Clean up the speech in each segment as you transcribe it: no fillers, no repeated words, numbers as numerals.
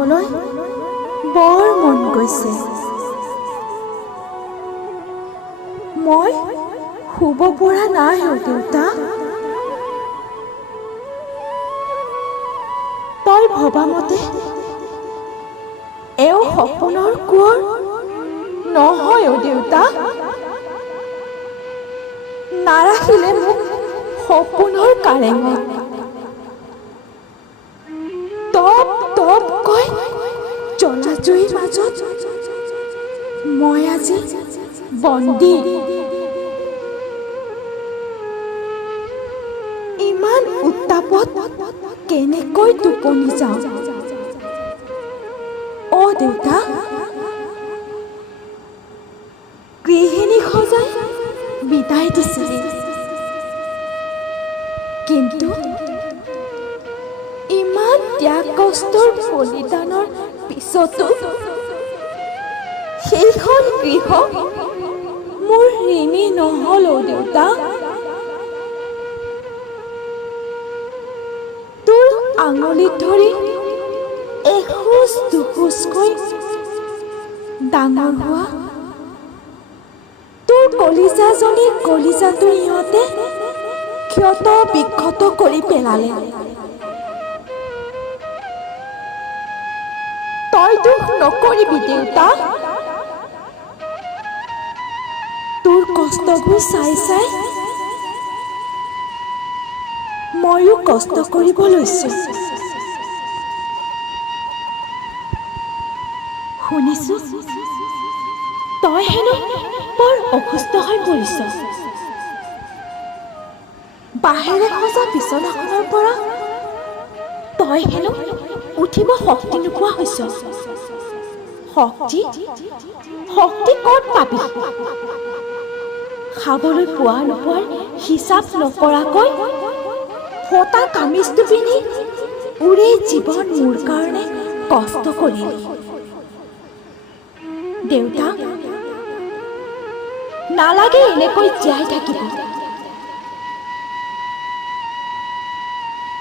আহিবলৈ বৰ মন গৈছে। মই শুব পৰা নাই অ দেউতা। তই ভবামতে এওঁ সপোনৰ কোঁৱৰ নহয় অ দেউতা। নাৰাখিলে মোক সপোনৰ কাৰেঙত টপ টপকৈ জ্বলা জুইৰ মাজত মই আজি বন্দী। ইমান উত্তাপত কেনেকৈ টোপনি যাওঁ অ দেউতা। গৃহিণী সজাই বিদায় দিছিলি, কিন্তু ইমান ত্যাগ কষ্টৰ বলিদানৰ পিছতো সেইখন গৃহ মোৰ ঋণী নহ'ল অ দেউতা। তোৰ আঙুলিত ধৰি এখোজ দুখোজকৈ ডাঙৰ হোৱা তোৰ কলিজাজনীৰ কলিজাটো ইহঁতে ক্ষত বিক্ষত কৰি পেলালে। তই দুখ নকৰিবি দেউতা। তোৰ কষ্টবোৰ চাই চাই ময়ো কষ্ট কৰিব লৈছোঁ। শুনিছোঁ তই হেনো বৰ অসুস্থ হৈ পৰিছ। বাঁহেৰে সজা বিচনাখনৰ পৰা তই হেনো উঠিব শক্তি নোপোৱা হৈছ। শক্তি শক্তি ক'ত পাবি? খাবলৈ পোৱা নোপোৱাৰ হিচাপ নকৰাকৈ ফটা কামিজটো পিন্ধি উৰেই জীৱন মোৰ কাৰণে কষ্ট কৰিলি। দেউতা, নালাগে এনেকৈ জীয়াই থাকিব।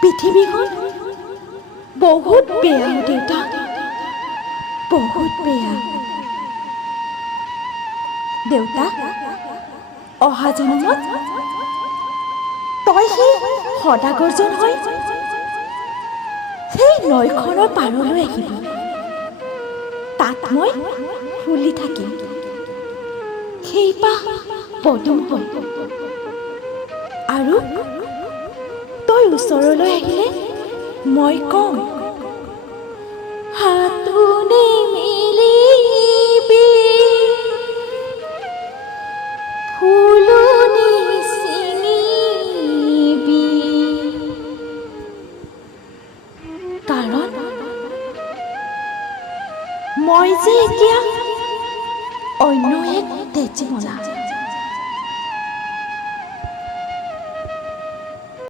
পৃথিৱীখন বহুত বেয়া দেউতা, বহুত বেয়া। দেউতা, অহা জনমত তই সেই সদাগৰজন হৈ সেই নৈখনৰ পাৰলৈ আহিবি। তাত মই ফুলি থাকিম, সেইপাহ পদুম হৈ। আৰু তই ওচৰলৈ আহিলে মই কম, হাতোনে মেলিবি ফুলনি ছিঙিবি। কাৰণ মই যে এতিয়া অন্য এক তেজীমলা।